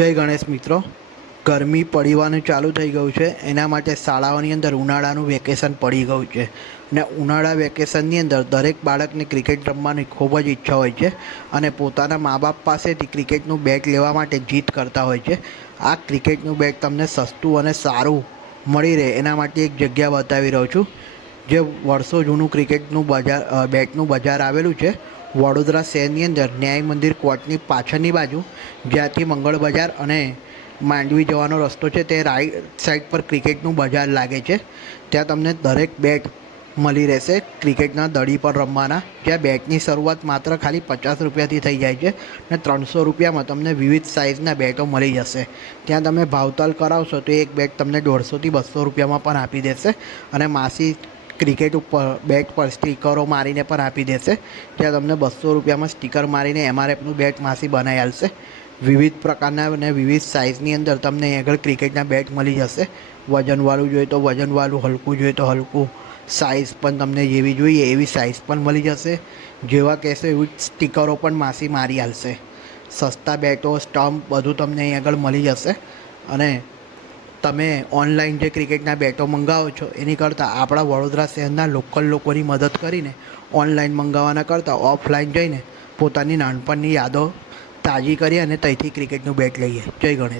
જય ગણેશ મિત્રો. ગરમી પડવાનું ચાલુ થઈ ગયું છે. એના માટે શાળાઓની અંદર ઉનાળાનું વેકેશન પડી ગયું છે. ને ઉનાળા વેકેશનની અંદર દરેક બાળકને ક્રિકેટ રમવાની ખૂબ જ ઈચ્છા હોય છે અને પોતાના મા બાપ પાસેથી ક્રિકેટનું બેટ લેવા માટે જીત કરતા હોય છે. આ ક્રિકેટનું બેટ તમને સસ્તું અને સારું મળી રહે એના માટે એક જગ્યા બતાવી રહ્યો છું. જે વર્ષો જૂનું ક્રિકેટનું બજાર બેટનું બજાર આવેલું છે. વડોદરા શહેરની અંદર ન્યાય મંદિર કોર્ટની પાછળની બાજુ, જ્યાંથી મંગળ બજાર અને માંડવી જવાનો રસ્તો છે, તે રાઈટ સાઈડ પર ક્રિકેટનું બજાર લાગે છે. ત્યાં તમને દરેક બેટ મળી રહેશે. ક્રિકેટના દડી પર રમવાના. જ્યાં બેટની શરૂઆત માત્ર ખાલી પચાસ રૂપિયાથી થઈ જાય છે અને ત્રણસો રૂપિયામાં તમને વિવિધ સાઇઝના બેટો મળી જશે. ત્યાં તમે ભાવતાલ કરાવશો તો એક બેટ તમને દોઢસોથી બસો રૂપિયામાં પણ આપી દેશે અને માસી ક્રિકેટ ઉપર બેટ પર સ્ટીકરો મારીને પણ આપી દેશે. ત્યાં તમને બસો રૂપિયામાં સ્ટીકર મારીને એમઆરએફનું બેટ માસી બનાવી આલશે. વિવિધ પ્રકારના અને વિવિધ સાઇઝની અંદર તમને આગળ ક્રિકેટના બેટ મળી જશે. વજનવાળું જોઈએ તો વજનવાળું, હલકું જોઈએ તો હલકું. સાઇઝ પણ તમને જેવી જોઈએ એવી સાઇઝ પણ મળી જશે. જેવા કહેશો એવી સ્ટીકરો પણ માસી મારી આલશે. સસ્તા બેટો, સ્ટમ્પ બધું તમને અહીં આગળ મળી જશે. અને તમે ઓનલાઈન જે ક્રિકેટના બેટો મંગાવો છો, એની કરતાં આપણા વડોદરા શહેરના લોકલ લોકોની મદદ કરીને ઓનલાઈન મંગાવવાના કરતાં ઓફલાઈન જઈને પોતાની નાનપણની યાદો તાજી કરી અને ત્યાંથી ક્રિકેટનું બેટ લઈએ. જય ગણેશ.